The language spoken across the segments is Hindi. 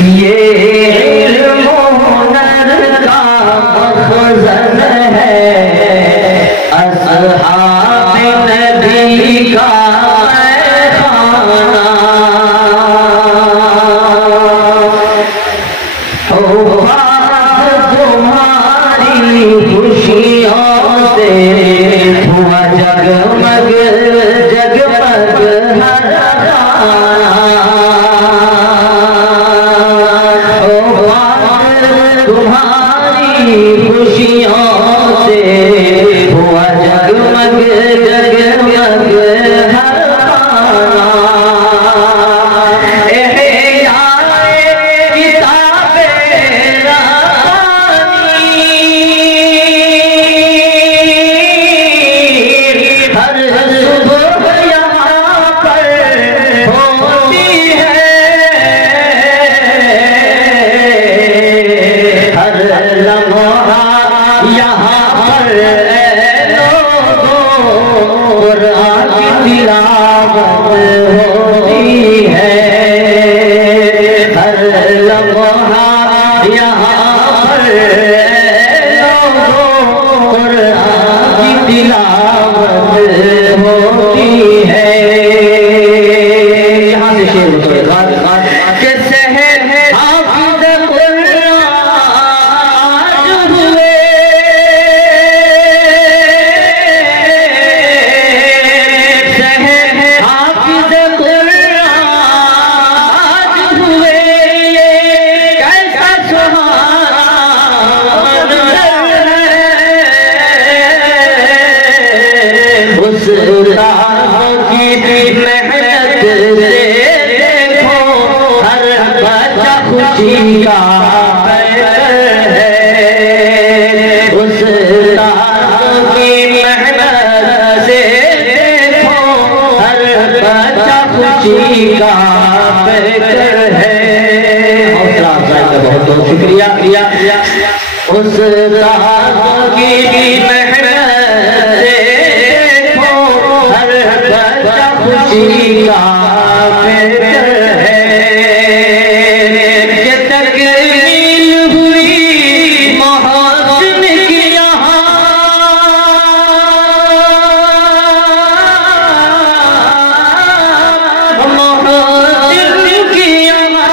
ये हुनर का मखज़न है, अस्हाब नबी का खाना। तुम्हारी खुशियों से हुआ जगमग जगमग हर खाना। तुम्हारी खुशियों से हुआ जगमग जगमग हर खाना। बहुत शुक्रिया। उस रात की मेहनत से देखो हर बच्चा खुशी का बेहतर है। ये तकमील हुई मोहसिन की यहाँ, मोहसिन की यहाँ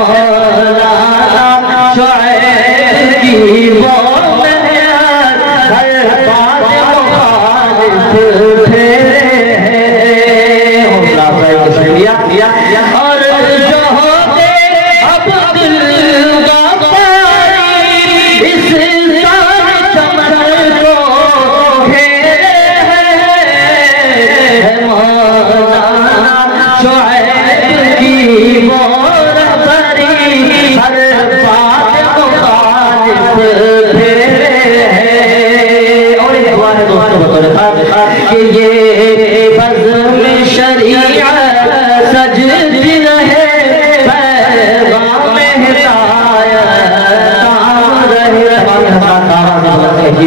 मौलाना शुएब की वो और जो होते अब दिल का पानी इस सारे चमन को घेरे हैं मौलाना शुएब की मोर भरी हर बात मुखालिफ फेरे हैं। और एक दुआ है दोस्तों बता कि ये बज़्म शरीअत सजदी रहे पैगाम हिदायत काम रहे।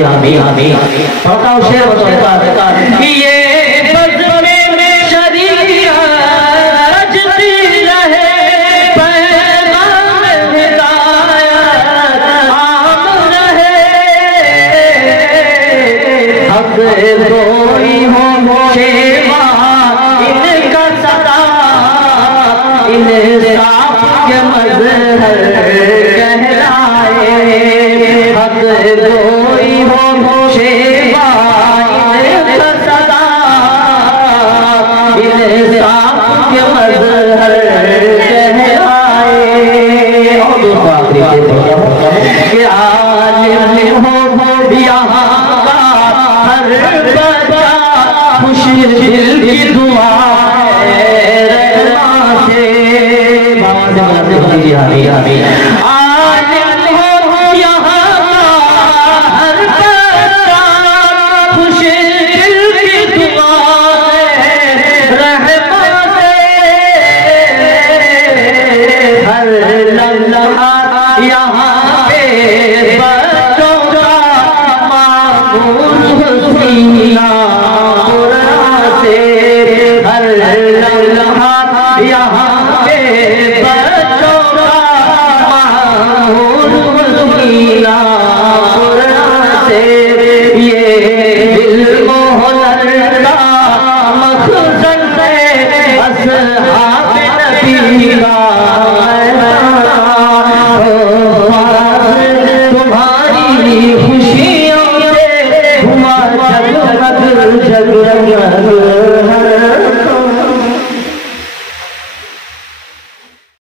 आमीन आमीन। बताओ शेर बता कि ये बज़्म शरीअत सजदी रहे पैगाम हिदायत काम रहे। हक कोई हो शेवा इनका सदा इंसाफ के मज़हर कहलाए। हक कोई हो शेवा इनका सदा इंसाफ के मज़हर कहलाए। और दूसरा कि आलिम हो यहाँ का हर बच्चा खुश दिल की दुआ है रहमान से। बाबा से बोलिए आमीन आमीन। आलिम हो यहाँ का हर बच्चा खुश दिल की दुआ है रहमान से। हर लम्हा यहाँ पे बच्चों का मामूल हुस्ना